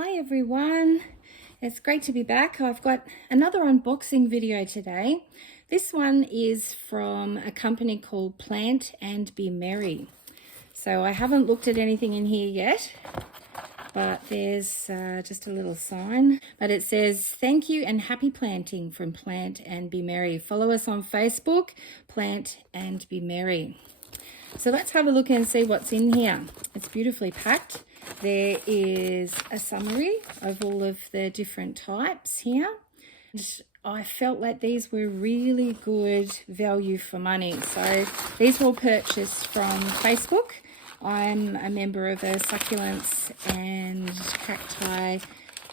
Hi everyone, it's great to be back. I've got another unboxing video today. This one is from a company called Plant and Be Merry. So I haven't looked at anything in here yet, but there's just a little sign. But it says, "Thank you and happy planting from Plant and Be Merry. Follow us on Facebook, Plant and Be Merry." So let's have a look and see what's in here. It's beautifully packed. There is a summary of all of the different types here. I felt like these were really good value for money. So these were all purchased from Facebook. I'm a member of a succulents and cacti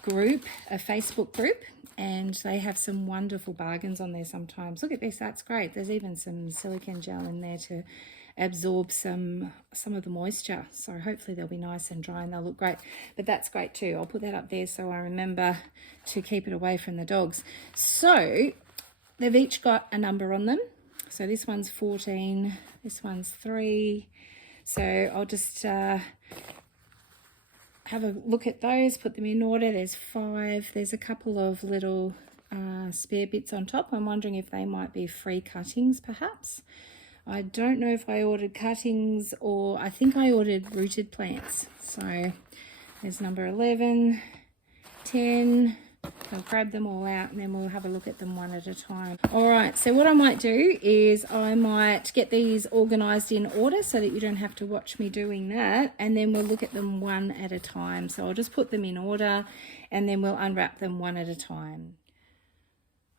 group, a Facebook group, and they have some wonderful bargains on there sometimes. Look at this, that's great. There's even some silicone gel in there to absorb some of the moisture, so hopefully they'll be nice and dry and they'll look great. But that's great too. I'll put that up there so I remember to keep it away from the dogs. So they've each got a number on them. So this one's 14, this one's 3. So I'll just have a look at those, put them in order. There's 5. There's a couple of little spare bits on top. I'm wondering if they might be free cuttings perhaps. I don't know if I ordered cuttings or I think I ordered rooted plants. So there's number 11, 10. I'll grab them all out and then we'll have a look at them one at a time. All right, so what I might do is I might get these organized in order so that you don't have to watch me doing that, and then we'll look at them one at a time. So I'll just put them in order and then we'll unwrap them one at a time.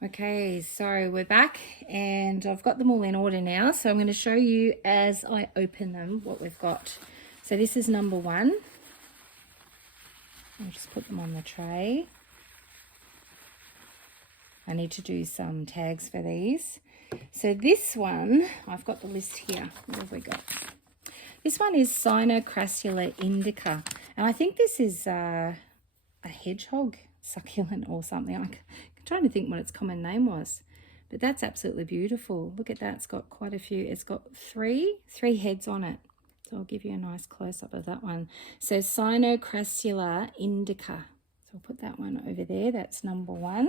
Okay, so we're back and I've got them all in order now. So I'm going to show you as I open them what we've got. So this is number 1. I'll just put them on the tray. I need to do some tags for these. So this one, I've got the list here. What have we got? This one is Cyanocrassula indica. And I think this is a hedgehog succulent or something. I'm trying to think what its common name was, but that's absolutely beautiful. Look at that, it's got quite a few. It's got three heads on it. So I'll give you a nice close-up of that one. So Cyanocrassula indica. So I'll put that one over there. That's number 1.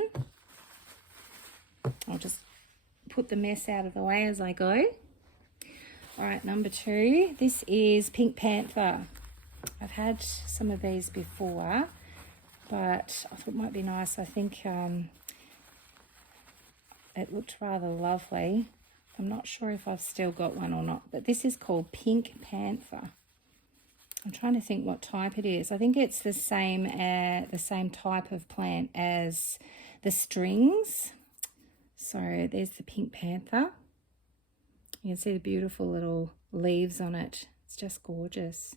I'll just put the mess out of the way as I go. All right, number 2. This is Pink Panther. I've had some of these before, but I thought it might be nice. I think it looked rather lovely. I'm not sure if I've still got one or not, but this is called Pink Panther. I'm trying to think what type it is. I think it's the same type of plant as the strings. So there's the Pink Panther. You can see the beautiful little leaves on it. It's just gorgeous.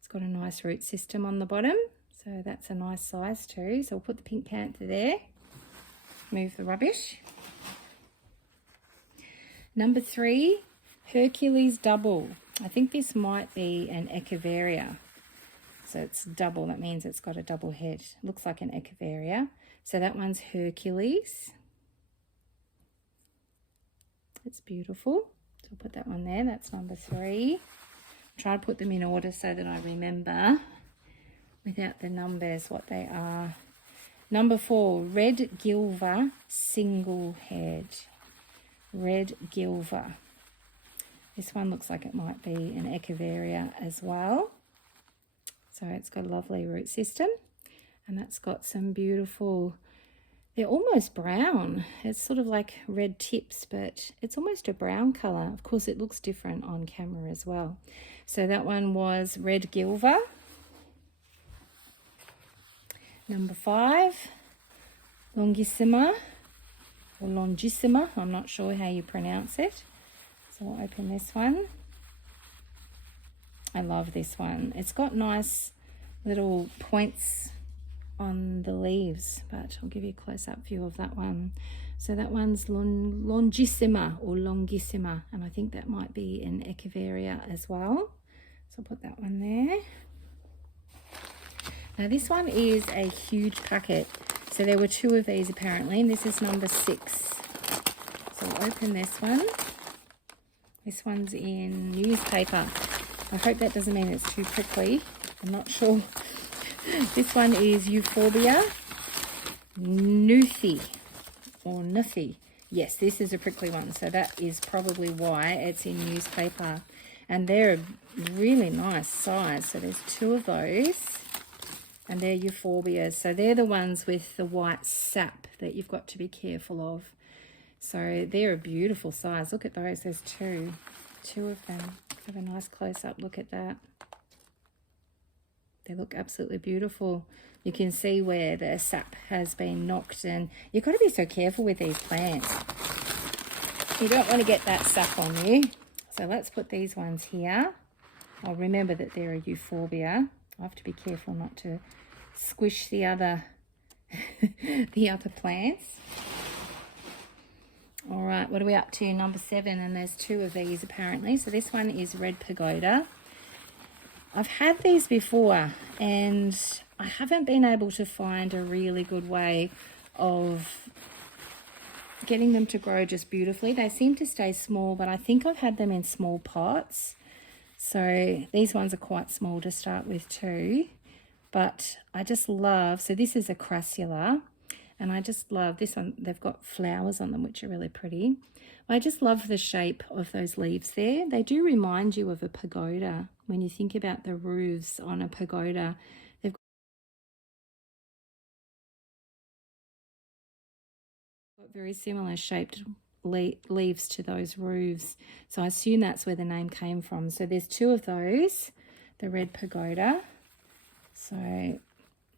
It's got a nice root system on the bottom. So that's a nice size too. So we'll put the Pink Panther there. Move the rubbish. Number 3, Hercules double. I think this might be an echeveria. So it's double. That means it's got a double head. Looks like an echeveria. So that one's Hercules. It's beautiful. So we'll put that one there. That's number 3. Try to put them in order so that I remember without the numbers what they are. Number 4, Red Gilva single head. Red Gilva. This one looks like it might be an echeveria as well. So it's got a lovely root system, and that's got some beautiful, they're almost brown. It's sort of like red tips, but it's almost a brown colour. Of course, it looks different on camera as well. So that one was Red Gilva. Number 5, Longissima, or Longissima, I'm not sure how you pronounce it. So I'll open this one. I love this one. It's got nice little points on the leaves, but I'll give you a close-up view of that one. So that one's Longissima or Longissima, and I think that might be an echeveria as well. So I'll put that one there. Now this one is a huge packet. So there were 2 of these apparently, and this is number 6. So I'll open this one. This one's in newspaper. I hope that doesn't mean it's too prickly. I'm not sure This one is Euphorbia Nuthi or Nuthi. Yes, this is a prickly one, so that is probably why it's in newspaper. And they're a really nice size. So there's 2 of those, and they're Euphorbias. So they're the ones with the white sap that you've got to be careful of. So they're a beautiful size. Look at those. There's 2 of them. Have a nice close-up look at that. They look absolutely beautiful. You can see where the sap has been knocked, and you've got to be so careful with these plants. You don't want to get that sap on you. So let's put these ones here. I'll remember that they're a Euphorbia. I have to be careful not to squish the other the other plants. All right, what are we up to? Number 7, and there's 2 of these apparently. So this one is Red Pagoda. I've had these before, and I haven't been able to find a really good way of getting them to grow just beautifully. They seem to stay small, but I think I've had them in small pots. So these ones are quite small to start with too. But I just love, so this is a crassula, and I just love this one. They've got flowers on them, which are really pretty. I just love the shape of those leaves there. They do remind you of a pagoda. When you think about the roofs on a pagoda, they've got very similar shaped leaves to those roofs. So I assume that's where the name came from. So there's 2 of those, the Red Pagoda. So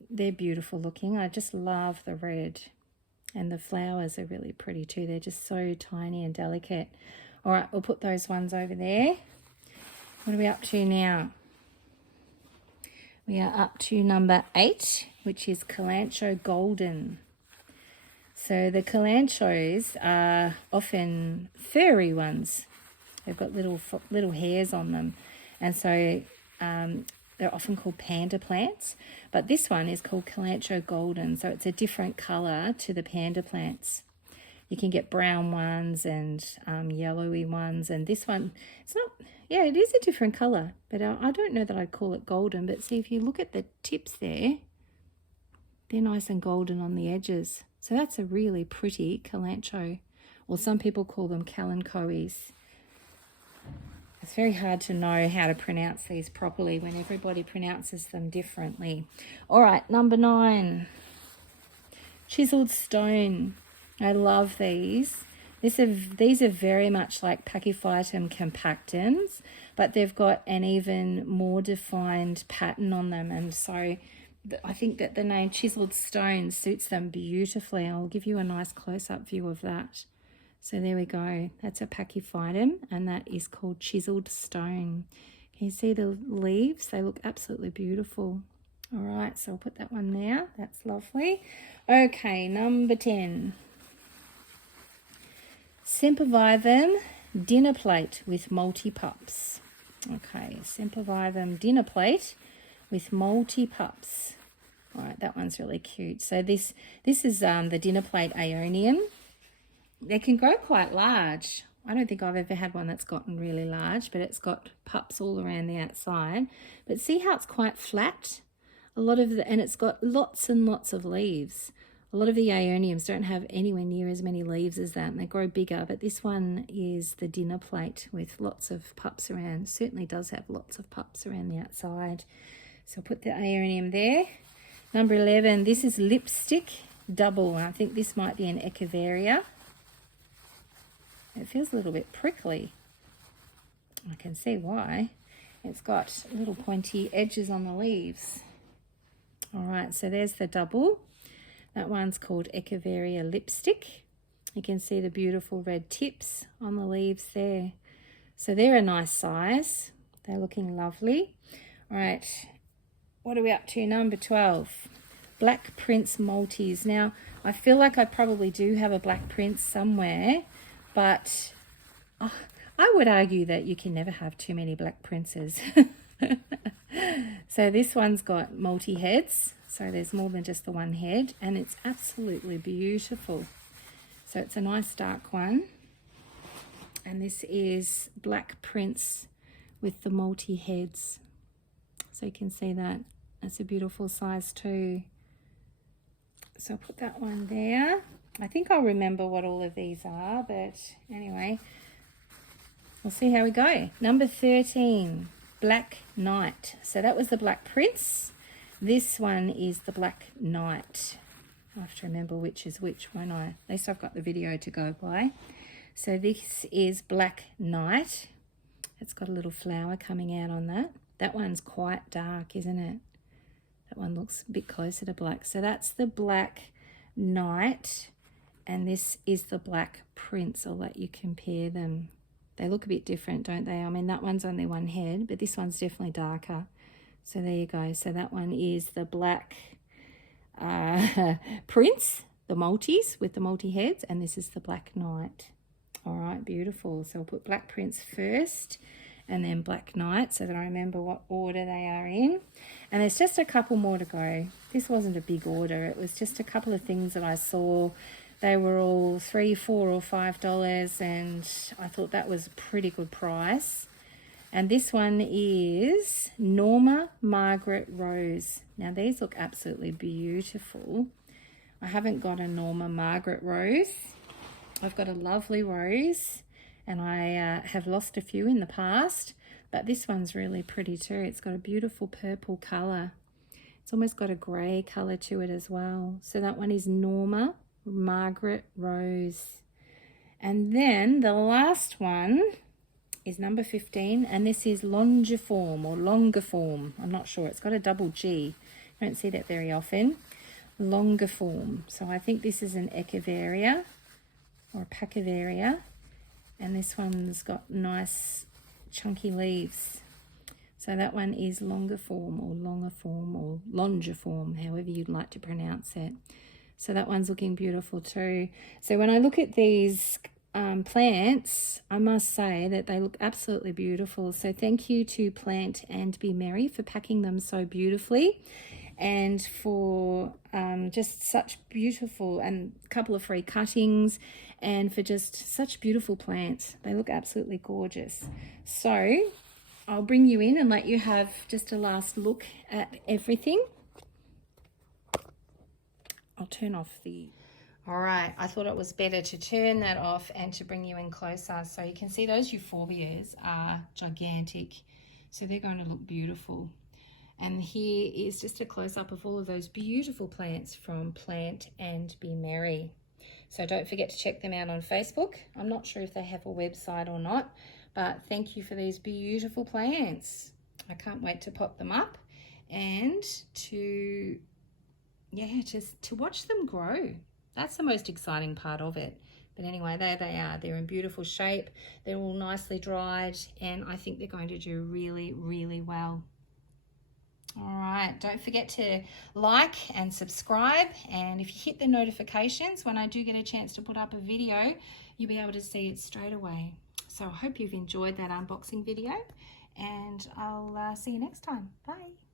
they're beautiful looking. I just love the red. And the flowers are really pretty too. They're just so tiny and delicate. All right, we'll put those ones over there. What are we up to now? We are up to number 8, which is Kalanchoe Golden. So the kalanchoes are often furry ones. They've got little hairs on them. And so they're often called panda plants, but this one is called Kalanchoe Golden, so it's a different colour to the panda plants. You can get brown ones and yellowy ones, and this one, it's not, yeah, it is a different colour, but I don't know that I'd call it golden. But see, if you look at the tips there, they're nice and golden on the edges. So that's a really pretty kalanchoe, or some people call them kalanchoes. It's very hard to know how to pronounce these properly when everybody pronounces them differently. All right, number 9, Chiseled Stone. I love these. These are very much like Pachyphytum compactans, but they've got an even more defined pattern on them. And so I think that the name Chiseled Stone suits them beautifully. I'll give you a nice close-up view of that. So there we go. That's a Pachyphytum, and that is called Chiseled Stone. Can you see the leaves? They look absolutely beautiful. All right, so I'll put that one there. That's lovely. Okay, number 10. Sempervivum dinner plate with multi-pups. Okay, Sempervivum dinner plate with multi-pups. All right, that one's really cute. So this is the dinner plate Aeonium. They can grow quite large. I don't think I've ever had one that's gotten really large, but it's got pups all around the outside. But see how it's quite flat? And it's got lots and lots of leaves. A lot of the Aeoniums don't have anywhere near as many leaves as that, and they grow bigger. But this one is the dinner plate with lots of pups around. Certainly does have lots of pups around the outside. So I'll put the Aeonium there. Number 11, this is Lipstick Double. I think this might be an Echeveria. It feels a little bit prickly. I can see why. It's got little pointy edges on the leaves. All right, so there's the double. That one's called Echeveria Lipstick. You can see the beautiful red tips on the leaves there. So they're a nice size. They're looking lovely. All right, what are we up to? Number 12. Black Prince Maltese. Now, I feel like I probably do have a Black Prince somewhere, but I would argue that you can never have too many Black Princes. So this one's got multi-heads, so there's more than just the one head, and it's absolutely beautiful. So it's a nice dark one, and this is Black Prince with the multi-heads. So you can see that. That's a beautiful size too. So I'll put that one there. I think I'll remember what all of these are, but anyway, we'll see how we go. Number 13, Black Knight. So that was the Black Prince. This one is the Black Knight. I have to remember which is which, won't I? At least I've got the video to go by. So this is Black Knight. It's got a little flower coming out on that. That one's quite dark, isn't it? That one looks a bit closer to black. So that's the Black Knight, and this is the Black Prince. I'll let you compare them. They look a bit different, don't they? I mean, that one's only one head, but this one's definitely darker. So there you go. So that one is the Black Prince, the multis with the multi-heads, and this is the Black Knight. All right, beautiful. So I'll put Black Prince first and then Black Knight so that I remember what order they are in. And there's just a couple more to go. This wasn't a big order. It was just a couple of things that I saw. They were all $3, $4, or $5, and I thought that was a pretty good price. And this one is Norma Margaret Rose. Now, these look absolutely beautiful. I haven't got a Norma Margaret Rose. I've got a lovely rose, and I have lost a few in the past, but this one's really pretty too. It's got a beautiful purple colour. It's almost got a grey colour to it as well. So that one is Norma Margaret Rose. And then the last one is number 15, and this is Longiform or Longiform. I'm not sure. It's got a double G. I don't see that very often. Longiform. So I think this is an Echeveria or a Pachyveria, and this one's got nice chunky leaves. So that one is Longiform or Longiform or Longiform, however you'd like to pronounce it. So that one's looking beautiful too. So when I look at these plants, I must say that they look absolutely beautiful. So thank you to Plant and Be Merry for packing them so beautifully, and for just such beautiful, and a couple of free cuttings, and for just such beautiful plants. They look absolutely gorgeous. So I'll bring you in and let you have just a last look at everything. I'll turn off the... All right, I thought it was better to turn that off and to bring you in closer. So you can see those euphorbias are gigantic. So they're going to look beautiful. And here is just a close-up of all of those beautiful plants from Plant and Be Merry. So don't forget to check them out on Facebook. I'm not sure if they have a website or not, but thank you for these beautiful plants. I can't wait to pop them up and to watch them grow. That's the most exciting part of it. But anyway, there they are. They're in beautiful shape. They're all nicely dried, and I think they're going to do really, really well. All right, don't forget to like and subscribe, and if you hit the notifications when I do get a chance to put up a video, you'll be able to see it straight away. So I hope you've enjoyed that unboxing video, and I'll see you next time. Bye.